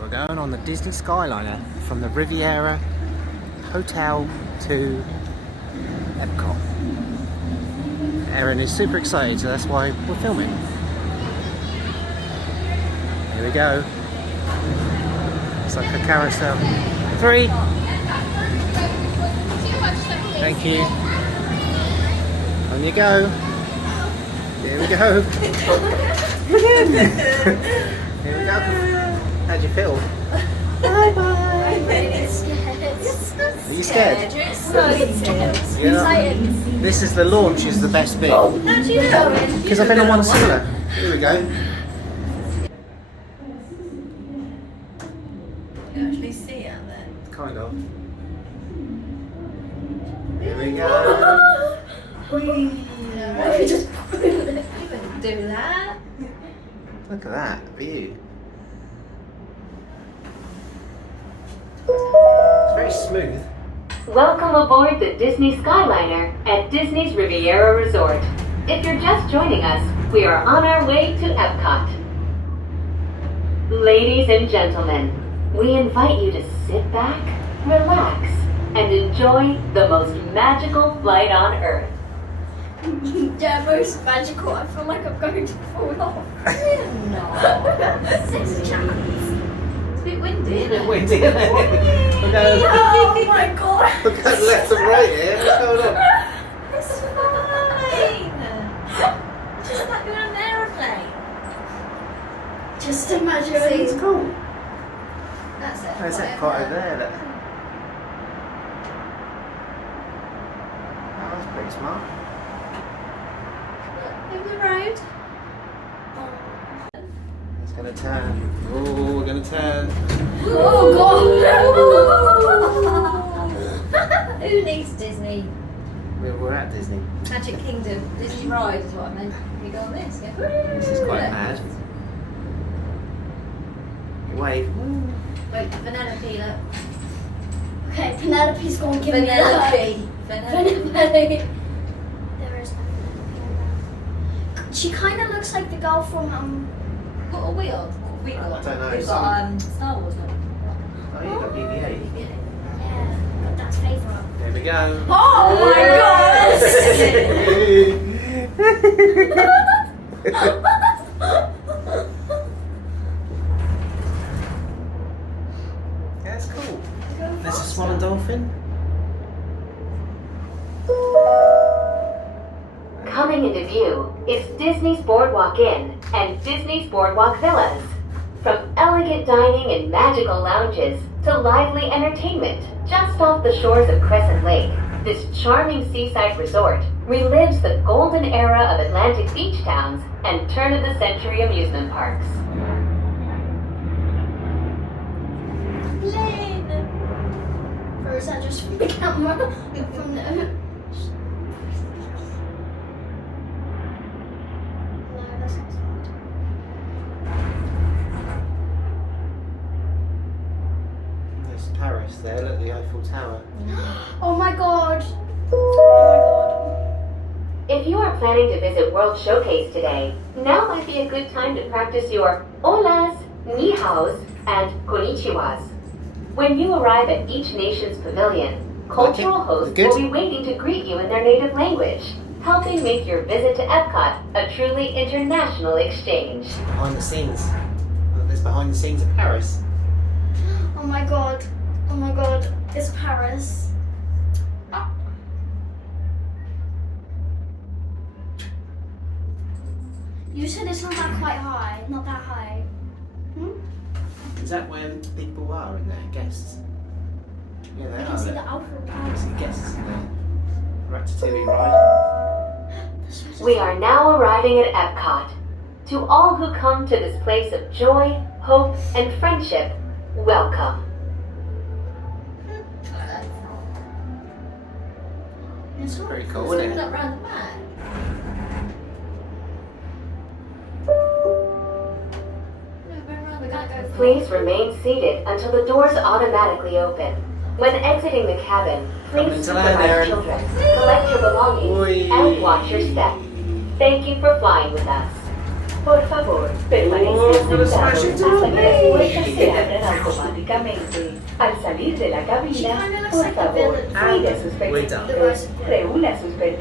So we're going on the Disney Skyliner from the Riviera Hotel to Epcot. Erin is super excited, so that's why we're filming. Here we go. It's like a carousel. 3. Thank you. On you go. Here we go. Here we go. How'd you feel? Bye bye. I'm really scared. Are you scared? So scared. This is the launch is the best bit. How do you know? Because I've been on one similar. Here we go. You actually see out there? Kind of. Here we go. You just you wouldn't do that. Look at that view. It's very smooth. Welcome aboard the Disney Skyliner at Disney's Riviera Resort. If you're just joining us, we are on our way to Epcot. Ladies and gentlemen, we invite you to sit back, relax, and enjoy the most magical flight on Earth. Yeah, most magical. I feel like I'm going to fall off. No. 6 chance. It's a bit windy, isn't it? Windy, isn't it? Look at Oh my god. look at left and right here. What's going on? It's fine. Just like you're on an aeroplane. Just imagine. See, it's cool. That's it. There's that part over there. Look. Oh, that's pretty smart. Over the road. It's gonna turn. Oh, we're gonna turn. Oh god! Who needs Disney? We're at Disney. Magic Kingdom. Disney ride is what I meant. You go on this. Go. This is quite mad. Wave. Wait, Penelope, look. Okay, Penelope's going to give me Penelope. Penelope. There is no Penelope. She kind of looks like the girl from What a wheel. We got. I don't know, We've got Star Wars one. Oh, you got BB-8. yeah, but that's favourite. There we go. Oh my god! That's cool. There's a swan and dolphin. Coming into view is Disney's Boardwalk Inn and Disney's Boardwalk Villas. From elegant dining and magical lounges to lively entertainment just off the shores of Crescent Lake, this charming seaside resort relives the golden era of Atlantic beach towns and turn-of-the-century amusement parks. Lynn! Or is that just from the camera? From the... No, that's not. There's Paris there. Look, the Eiffel Tower. Oh my god! Oh If you are planning to visit World Showcase today, now might be a good time to practice your holas, ni haos, and konnichiwas. When you arrive at each nation's pavilion, cultural hosts will be waiting to greet you in their native language, helping make your visit to Epcot a truly international exchange. Behind the scenes. Look, there's behind the scenes of Paris. Oh my god. Oh my god. It's Paris. Ah. You said it's not that quite high. Not that high. Hmm? Is that where people are in there? Guests? Yeah, they I are. can see Look. the Eiffel I Tower. see guests in there. Ratatouille ride. We are now arriving at Epcot. To all who come to this place of joy, hope, and friendship, welcome. It's Pretty not. cool, isn't it? Look round the back. No, go round the back. Please remain seated until the doors automatically open. When exiting the cabin, Coming please to land, supervise Erin. children, collect your belongings, Oi. and watch your step. Thank you for flying with us. Por favor, permanezca Oh, gonna sentado smash into hasta que las me. puertas se abran únicamente. Al salir de la She cabina, kinda looks por like the favor, villain. cuide sus We're done. pertenencias, reúna sus pertenencias.